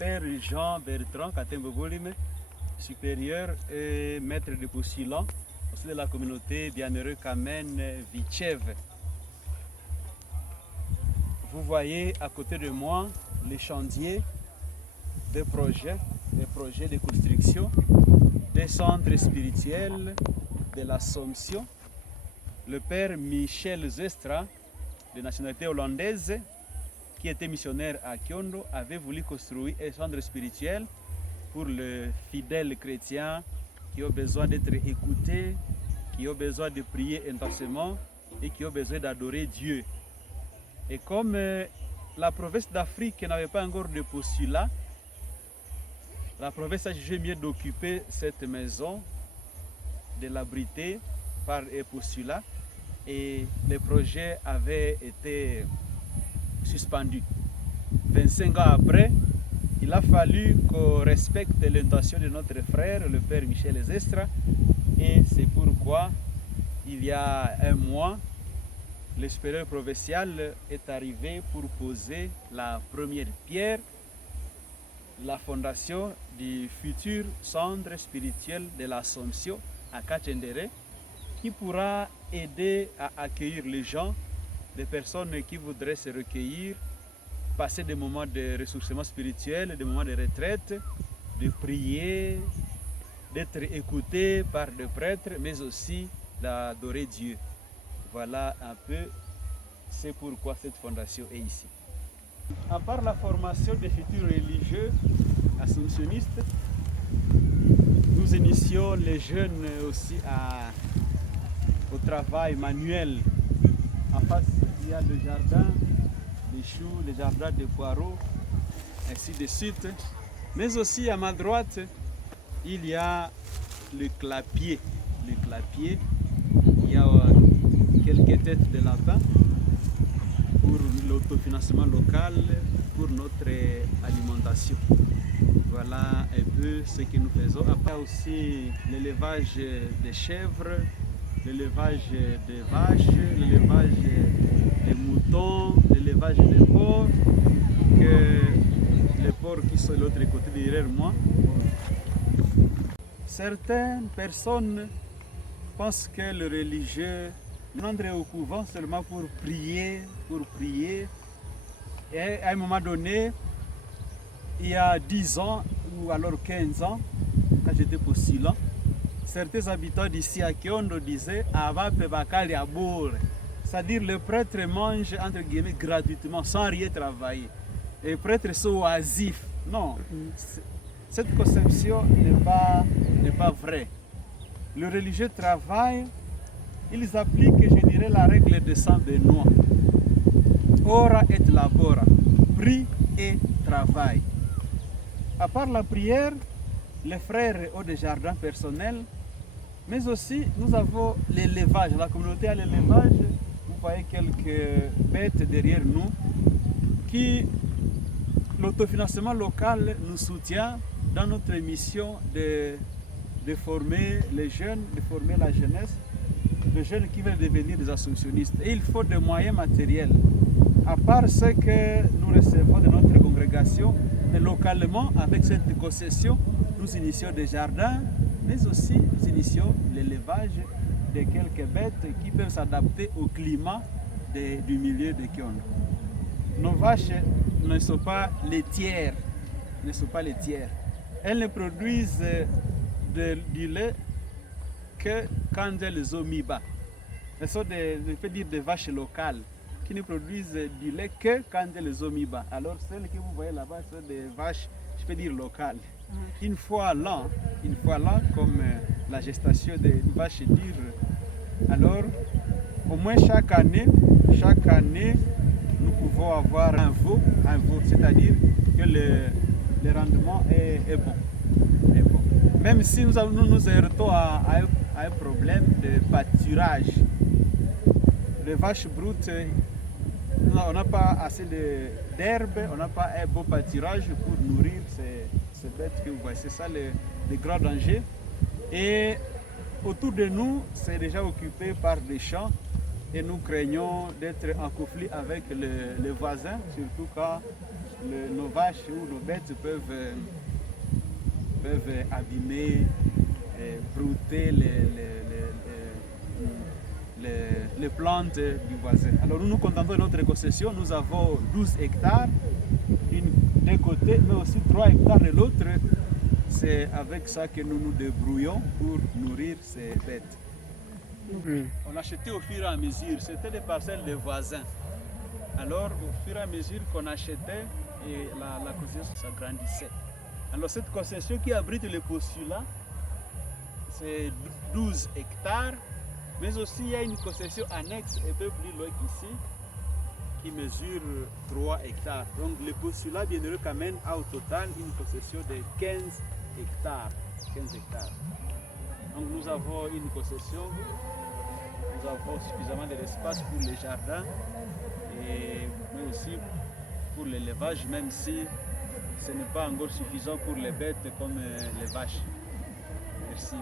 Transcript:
Père Jean Bertrand Katembogolime, supérieur et maître de postulant au sein de la communauté Bienheureux Kamen Vichev. Vous voyez à côté de moi les chantiers des projets de construction des centres spirituels de l'Assomption. Le père Michel Zestra, de nationalité hollandaise, qui était missionnaire à Kyondo, avait voulu construire un centre spirituel pour les fidèles chrétiens qui ont besoin d'être écoutés, qui ont besoin de prier intensément et qui ont besoin d'adorer Dieu. Et comme la province d'Afrique n'avait pas encore de postulat, la province a jugé mieux d'occuper cette maison, de l'abriter par un postulat, et le projet avait été suspendu. 25 ans après, il a fallu qu'on respecte l'intention de notre frère, le père Michel Zestra, et c'est pourquoi, il y a un mois, le supérieur provincial est arrivé pour poser la première pierre, la fondation du futur centre spirituel de l'Assomption à Katchendéré, qui pourra aider à accueillir les gens, des personnes qui voudraient se recueillir, passer des moments de ressourcement spirituel, des moments de retraite, de prier, d'être écoutés par des prêtres, mais aussi d'adorer Dieu. Voilà un peu, c'est pourquoi cette fondation est ici. À part la formation des futurs religieux assomptionnistes, nous initions les jeunes aussi au travail manuel. En face, il y a le jardin, les choux, le jardin de poireaux, ainsi de suite. Mais aussi à ma droite, il y a le clapier. Le clapier, il y a quelques têtes de lapin pour l'autofinancement local, pour notre alimentation. Voilà un peu ce que nous faisons. Après aussi l'élevage des chèvres, l'élevage des vaches, l'élevage des moutons, l'élevage des porcs, les porcs qui sont de l'autre côté derrière moi. Certaines personnes pensent que le religieux rentrer au couvent seulement pour prier. Et à un moment donné, il y a 10 ans ou alors 15 ans, quand j'étais postulant, certains habitants d'ici à Kyondo disaient c'est-à-dire le prêtre mange entre guillemets gratuitement, sans rien travailler. Les prêtres sont oisifs. Non, cette conception n'est pas vraie. Le religieux travaille, ils appliquent, je dirais, la règle de Saint Benoît. Ora et labora, prie et travaille. À part la prière, les frères ont des jardins personnels, mais aussi nous avons l'élevage. La communauté a l'élevage. Vous voyez quelques bêtes derrière nous qui, l'autofinancement local nous soutient dans notre mission de former les jeunes, de former la jeunesse, les jeunes qui veulent devenir des assomptionnistes. Et il faut des moyens matériels. À part ce que nous recevons de notre congrégation, mais localement, avec cette concession, nous initions des jardins, mais aussi nous initions l'élevage de quelques bêtes qui peuvent s'adapter au climat du milieu de Kyondo. Nos vaches ne sont pas laitières, Elles ne produisent du lait que quand elles ont mis bas. Ce sont des vaches locales qui ne produisent du lait que quand elles ont mis bas. Alors celles que vous voyez là-bas sont des vaches, je peux dire locales. Une fois l'an, comme la gestation des vaches dure. Alors, au moins chaque année, nous pouvons avoir un veau, c'est-à-dire que le rendement est bon. Même si nous heurtons à un problème de pâturage. Les vaches brutes, on n'a pas assez d'herbe, on n'a pas un beau pâturage pour nourrir ces bêtes que vous voyez. C'est ça le grand danger. Et autour de nous, c'est déjà occupé par des champs et nous craignons d'être en conflit avec les voisins, surtout quand nos vaches ou nos bêtes peuvent abîmer, brouter les plantes du voisin. Alors nous nous contentons de notre concession, nous avons 12 hectares d'un côté, mais aussi 3 hectares de l'autre. C'est avec ça que nous nous débrouillons pour nourrir ces bêtes. On achetait au fur et à mesure, c'était des parcelles de voisins. Alors au fur et à mesure qu'on achetait, et la concession s'agrandissait. Alors cette concession qui abrite le postulat, c'est 12 hectares, mais aussi il y a une concession annexe un peu plus loin qu'ici, qui mesure 3 hectares. Donc le postulat bienheureux qu'amène a au total une concession de 15 hectares. 15 hectares. Donc nous avons une concession, nous avons suffisamment d'espace pour les jardins, mais aussi pour l'élevage, même si ce n'est pas encore suffisant pour les bêtes comme les vaches. Merci.